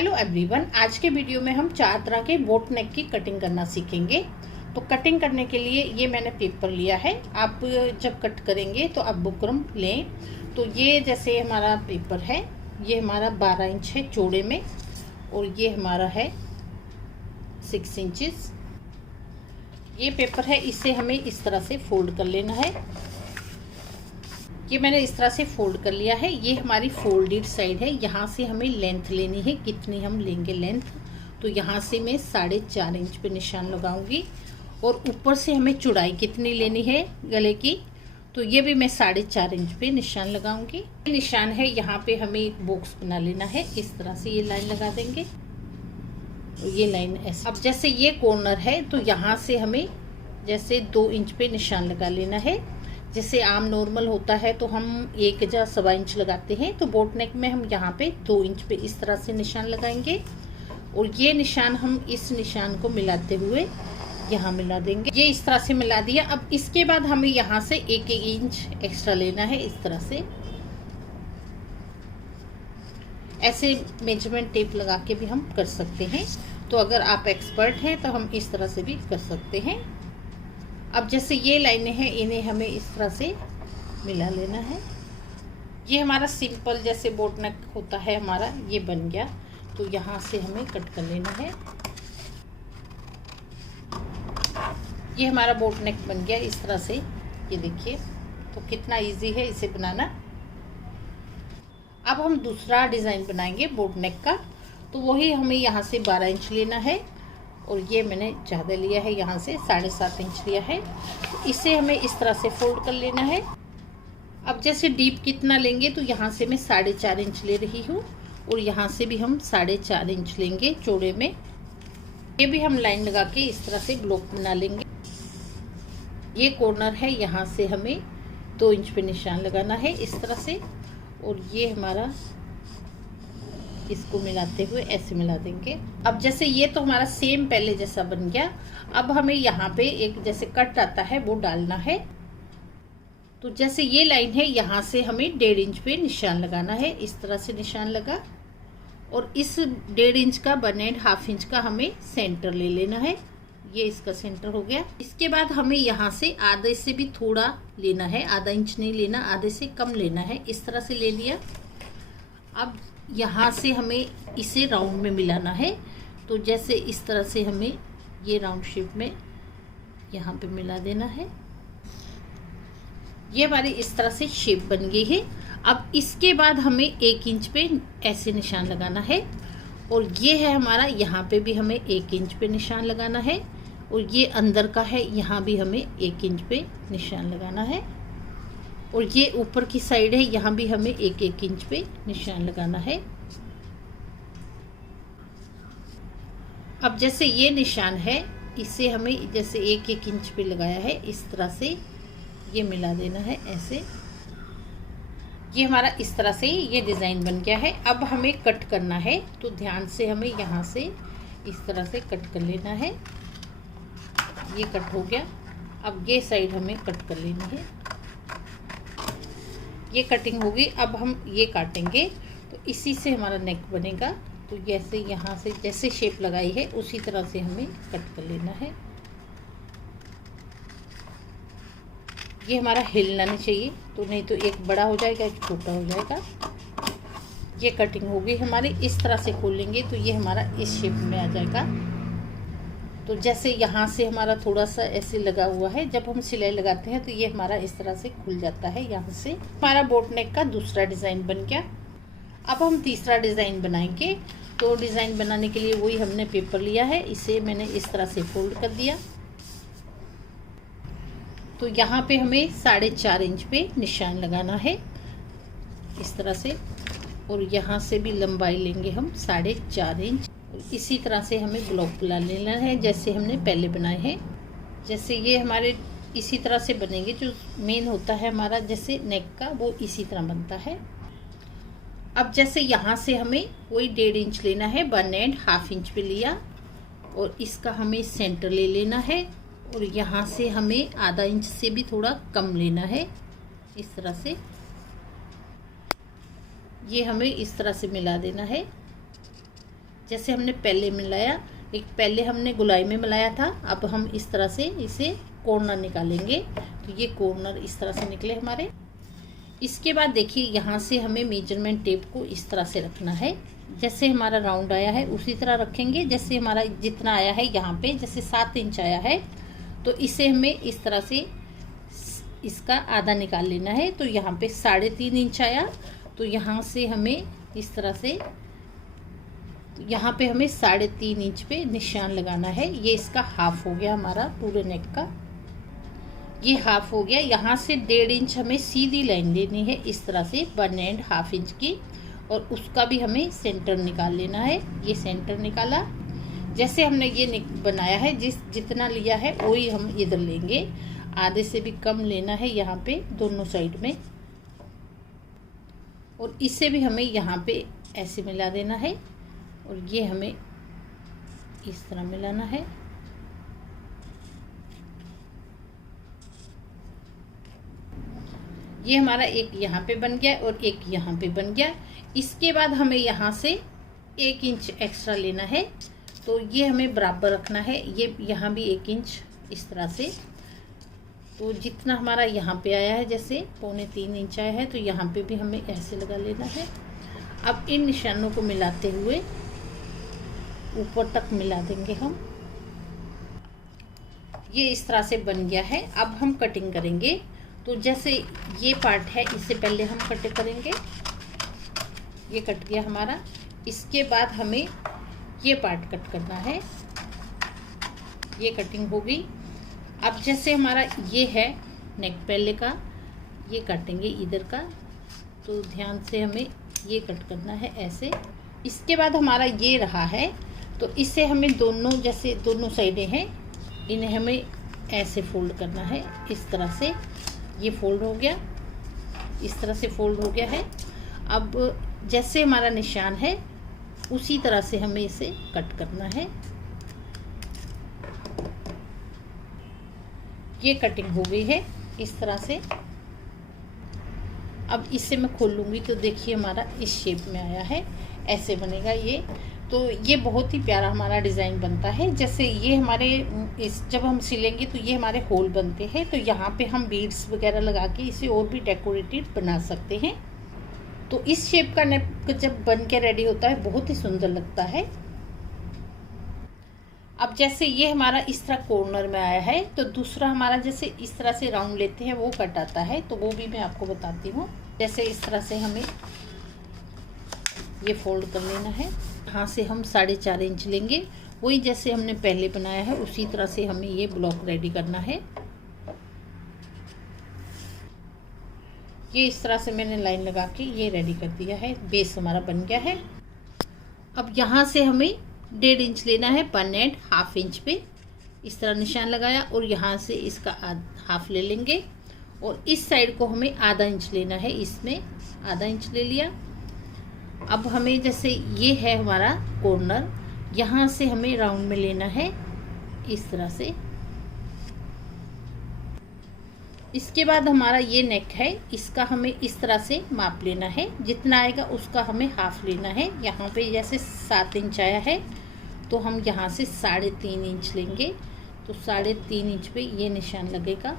Hello everyone, आज के video में हम 4 तरह के बोट नेक की कटिंग करना सीखेंगे। तो कटिंग करने के लिए ये मैंने पेपर लिया है। आप जब कट करेंगे तो आप बुकरम लें। तो ये जैसे हमारा पेपर है, ये हमारा 12 इंच है चौड़े में और ये हमारा है 6 इंचेस। ये पेपर है, इसे हमें इस तरह से फोल्ड कर लेना है। ये मैंने इस तरह से फोल्ड कर लिया है। ये हमारी फोल्डेड साइड है। यहाँ से हमें लेंथ लेनी है, कितनी हम लेंगे लेंथ। तो यहाँ से मैं 4.5 इंच पे निशान लगाऊंगी और ऊपर से हमें चौड़ाई कितनी लेनी है गले की, तो ये भी मैं 4.5 इंच पे निशान लगाऊंगी। निशान है, यहाँ पे हमें एक बॉक्स बना लेना है। इस तरह से ये लाइन लगा देंगे और ये लाइन ऐसे। अब जैसे ये कॉर्नर है तो यहाँ से हमें जैसे 2 इंच पे निशान लगा लेना है। जैसे आम नॉर्मल होता है तो हम 1 या 1.25 इंच लगाते हैं, तो बोट नेक में हम यहाँ पे 2 इंच पे इस तरह से निशान लगाएंगे और ये निशान हम इस निशान को मिलाते हुए यहाँ मिला देंगे। ये इस तरह से मिला दिया। अब इसके बाद हमें यहाँ से 1 इंच एक्स्ट्रा लेना है। इस तरह से ऐसे मेजरमेंट टेप लगा के भी हम कर सकते हैं। तो अगर आप एक्सपर्ट हैं तो हम इस तरह से भी कर सकते हैं। अब जैसे ये लाइनें हैं, इन्हें हमें इस तरह से मिला लेना है। ये हमारा सिंपल जैसे बोट नेक होता है हमारा, ये बन गया। तो यहाँ से हमें कट कर लेना है। ये हमारा बोट नेक बन गया इस तरह से। ये देखिए तो कितना इजी है इसे बनाना। अब हम दूसरा डिज़ाइन बनाएंगे बोट नेक का। तो वही हमें यहाँ से 12 इंच लेना है और ये मैंने ज़्यादा लिया है, यहाँ से 7.5 इंच लिया है। तो इसे हमें इस तरह से फोल्ड कर लेना है। अब जैसे डीप कितना लेंगे, तो यहाँ से मैं 4.5 इंच ले रही हूँ और यहाँ से भी हम 4.5 इंच लेंगे चौड़े में। ये भी हम लाइन लगा के इस तरह से ब्लॉक बना लेंगे। ये कॉर्नर है, यहाँ से हमें 2 इंच पे निशान लगाना है इस तरह से। और ये हमारा इसको मिलाते हुए ऐसे मिला देंगे। अब जैसे ये तो हमारा सेम पहले जैसा बन गया। अब हमें यहाँ पे एक जैसे कट आता है वो डालना है। तो जैसे ये लाइन है, यहाँ से हमें 1.5 इंच पे निशान लगाना है। इस तरह से निशान लगा और इस 1.5 इंच का 1.5 इंच का हमें सेंटर ले लेना है। ये इसका सेंटर हो गया। इसके बाद हमें यहाँ से आधे से भी थोड़ा लेना है, आधा इंच नहीं लेना, आधे से कम लेना है। इस तरह से ले लिया। अब यहाँ से हमें इसे राउंड में मिलाना है। तो जैसे इस तरह से हमें ये राउंड शेप में यहाँ पे मिला देना है। ये हमारी इस तरह से शेप बन गई है। अब इसके बाद हमें 1 इंच पे ऐसे निशान लगाना है और ये है हमारा, यहाँ पे भी हमें 1 इंच पे निशान लगाना है और ये अंदर का है, यहाँ भी हमें 1 इंच पे निशान लगाना है और ये ऊपर की साइड है, यहाँ भी हमें 1 इंच पे निशान लगाना है। अब जैसे ये निशान है, इसे हमें जैसे 1 इंच पे लगाया है, इस तरह से ये मिला देना है ऐसे। ये हमारा इस तरह से ये डिज़ाइन बन गया है। अब हमें कट करना है, तो ध्यान से हमें यहाँ से इस तरह से कट कर लेना है। ये कट हो गया। अब ये साइड हमें कट कर लेनी है। ये कटिंग होगी। अब हम ये काटेंगे तो इसी से हमारा नेक बनेगा। तो जैसे यहाँ से जैसे शेप लगाई है उसी तरह से हमें कट कर लेना है। ये हमारा हिलना नहीं चाहिए, तो नहीं तो एक बड़ा हो जाएगा एक छोटा हो जाएगा। ये कटिंग होगी हमारी। इस तरह से खोलेंगे तो ये हमारा इस शेप में आ जाएगा। तो जैसे यहाँ से हमारा थोड़ा सा ऐसे लगा हुआ है, जब हम सिलाई लगाते हैं तो ये हमारा इस तरह से खुल जाता है। यहाँ से हमारा बोट नेक का दूसरा डिज़ाइन बन गया। अब हम तीसरा डिज़ाइन बनाएंगे। तो डिज़ाइन बनाने के लिए वही हमने पेपर लिया है, इसे मैंने इस तरह से फोल्ड कर दिया। तो यहाँ पे हमें 4.5 इंच पे निशान लगाना है इस तरह से और यहाँ से भी लंबाई लेंगे हम 4.5 इंच। इसी तरह से हमें ब्लॉक बना लेना है जैसे हमने पहले बनाए हैं। जैसे ये हमारे इसी तरह से बनेंगे। जो मेन होता है हमारा जैसे नेक का, वो इसी तरह बनता है। अब जैसे यहाँ से हमें वही 1.5 इंच लेना है, 1.5 इंच पे लिया और इसका हमें सेंटर ले लेना है और यहाँ से हमें आधा इंच से भी थोड़ा कम लेना है इस तरह से। ये हमें इस तरह से मिला देना है। जैसे हमने पहले मिलाया, एक पहले हमने गुलाई में मिलाया था, अब हम इस तरह से इसे कॉर्नर निकालेंगे। तो ये कॉर्नर इस तरह से निकले हमारे। इसके बाद देखिए यहाँ से हमें मेजरमेंट टेप को इस तरह से रखना है। जैसे हमारा राउंड आया है उसी तरह रखेंगे। जैसे हमारा जितना आया है यहाँ पे, जैसे 7 इंच आया है तो इसे हमें इस तरह से इसका आधा निकाल लेना है। तो यहाँ पे 3.5 इंच आया, तो यहाँ से हमें इस तरह से यहाँ पे हमें 3.5 इंच पे निशान लगाना है। ये इसका हाफ हो गया हमारा पूरे नेक का, ये हाफ हो गया। यहाँ से 1.5 इंच हमें सीधी लाइन लेनी है इस तरह से 1.5 इंच की, और उसका भी हमें सेंटर निकाल लेना है। ये सेंटर निकाला। जैसे हमने ये बनाया है, जितना लिया है वही हम इधर लेंगे, आधे से भी कम लेना है यहाँ पे दोनों साइड में, और इसे भी हमें यहाँ पे ऐसे मिला देना है, और ये हमें इस तरह मिलाना है। ये हमारा एक यहाँ पे बन गया और एक यहाँ पे बन गया। इसके बाद हमें यहाँ से 1 इंच एक्स्ट्रा लेना है, तो ये हमें बराबर रखना है। ये यहाँ भी 1 इंच इस तरह से, तो जितना हमारा यहाँ पे आया है, जैसे 2.25 इंच आया है, तो यहाँ पे भी हमें ऐसे लगा लेना है। अब इन निशानों को मिलाते हुए ऊपर तक मिला देंगे हम। ये इस तरह से बन गया है। अब हम कटिंग करेंगे। तो जैसे ये पार्ट है, इससे पहले हम कट करेंगे। ये कट गया हमारा। इसके बाद हमें ये पार्ट कट करना है। ये कटिंग हो गई। अब जैसे हमारा ये है नेक पहले का, ये काटेंगे इधर का, तो ध्यान से हमें ये कट करना है ऐसे। इसके बाद हमारा ये रहा है, तो इसे हमें दोनों, जैसे दोनों साइडें हैं, इन्हें हमें ऐसे फोल्ड करना है इस तरह से। ये फोल्ड हो गया, इस तरह से फोल्ड हो गया है। अब जैसे हमारा निशान है उसी तरह से हमें इसे कट करना है। ये कटिंग हो गई है इस तरह से। अब इसे मैं खोलूंगी तो देखिए हमारा इस शेप में आया है, ऐसे बनेगा ये। तो ये बहुत ही प्यारा हमारा डिज़ाइन बनता है। जैसे ये हमारे जब हम सिलेंगे तो ये हमारे होल बनते हैं, तो यहाँ पे हम बीड्स वगैरह लगा के इसे और भी डेकोरेटिव बना सकते हैं। तो इस शेप का नेक जब बन के रेडी होता है बहुत ही सुंदर लगता है। अब जैसे ये हमारा इस तरह कॉर्नर में आया है, तो दूसरा हमारा जैसे इस तरह से राउंड लेते हैं वो कट आता है, तो वो भी मैं आपको बताती हूँ। जैसे इस तरह से हमें ये फोल्ड कर लेना है। यहाँ से हम 4.5 इंच लेंगे, वही जैसे हमने पहले बनाया है उसी तरह से हमें ये ब्लॉक रेडी करना है। ये इस तरह से मैंने लाइन लगा के ये रेडी कर दिया है। बेस हमारा बन गया है। अब यहाँ से हमें 1.5 इंच लेना है 1.5 इंच पे, इस तरह निशान लगाया, और यहाँ से इसका हाफ ले लेंगे, और इस साइड को हमें आधा इंच लेना है, इसमें आधा इंच ले लिया। अब हमें जैसे ये है हमारा कॉर्नर, यहाँ से हमें राउंड में लेना है इस तरह से। इसके बाद हमारा ये नेक है, इसका हमें इस तरह से माप लेना है, जितना आएगा उसका हमें हाफ लेना है। यहाँ पे जैसे 7 इंच आया है, तो हम यहाँ से 3.5 इंच लेंगे, तो 3.5 इंच पे ये निशान लगेगा।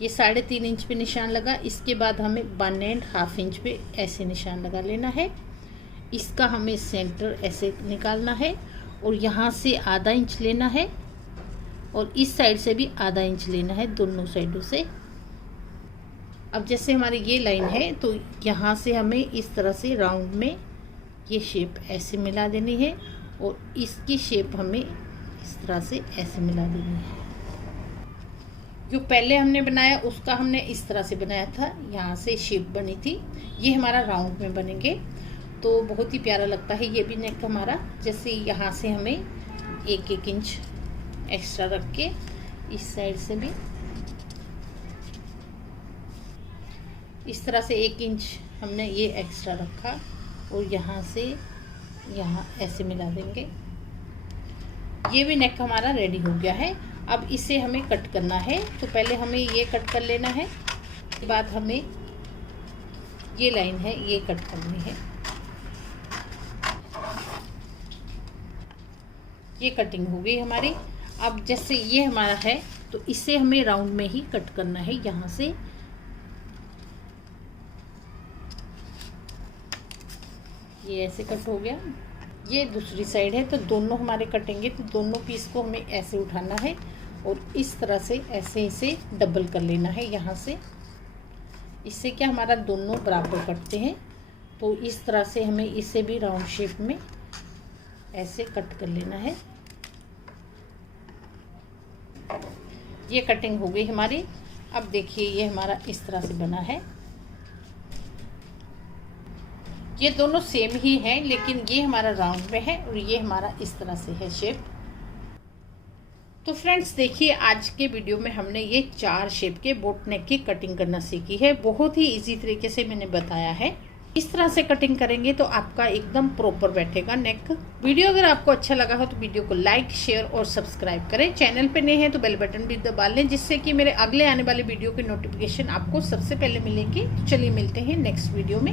ये 3.5 इंच पे निशान लगा। इसके बाद हमें 1.5 इंच पे ऐसे निशान लगा लेना है। इसका हमें सेंटर ऐसे निकालना है, और यहाँ से आधा इंच लेना है, और इस साइड से भी आधा इंच लेना है, दोनों साइडों से। अब जैसे हमारी ये लाइन है, तो यहाँ से हमें इस तरह से राउंड में ये शेप ऐसे मिला देनी है, और इसकी शेप हमें इस तरह से ऐसे मिला देनी है। जो पहले हमने बनाया उसका हमने इस तरह से बनाया था, यहाँ से शेप बनी थी। ये हमारा राउंड में बनेंगे, तो बहुत ही प्यारा लगता है ये भी नेक हमारा। जैसे यहाँ से हमें 1-1 इंच एक्स्ट्रा रख के इस साइड से भी इस तरह से 1 इंच हमने ये एक्स्ट्रा रखा, और यहाँ से यहाँ ऐसे मिला देंगे। ये भी नेक हमारा रेडी हो गया है। अब इसे हमें कट करना है, तो पहले हमें ये कट कर लेना है, उसके बाद हमें ये लाइन है ये कट करनी है। ये कटिंग हो गई हमारी। अब जैसे ये हमारा है तो इसे हमें राउंड में ही कट करना है। यहाँ से ये ऐसे कट हो गया। ये दूसरी साइड है तो दोनों हमारे कटेंगे तो दोनों पीस को हमें ऐसे उठाना है और इस तरह से ऐसे इसे डबल कर लेना है यहाँ से। इससे क्या हमारा दोनों बराबर कटते हैं। तो इस तरह से हमें इसे भी राउंड शेप में ऐसे कट कर लेना है। ये कटिंग हो गई हमारी। अब देखिए ये हमारा इस तरह से बना है। ये दोनों सेम ही हैं लेकिन ये हमारा राउंड में है और ये हमारा इस तरह से है शेप। तो फ्रेंड्स देखिए आज के वीडियो में हमने ये 4 शेप के बोट नेक की कटिंग करना सीखी है। बहुत ही इजी तरीके से मैंने बताया है। इस तरह से कटिंग करेंगे तो आपका एकदम प्रॉपर बैठेगा नेक। वीडियो अगर आपको अच्छा लगा हो तो वीडियो को लाइक शेयर और सब्सक्राइब करें। चैनल पे नए हैं तो बेल बटन भी दबा लें जिससे कि मेरे अगले आने वाले वीडियो की नोटिफिकेशन आपको सबसे पहले मिलेगी। तो चलिए मिलते हैं नेक्स्ट वीडियो में।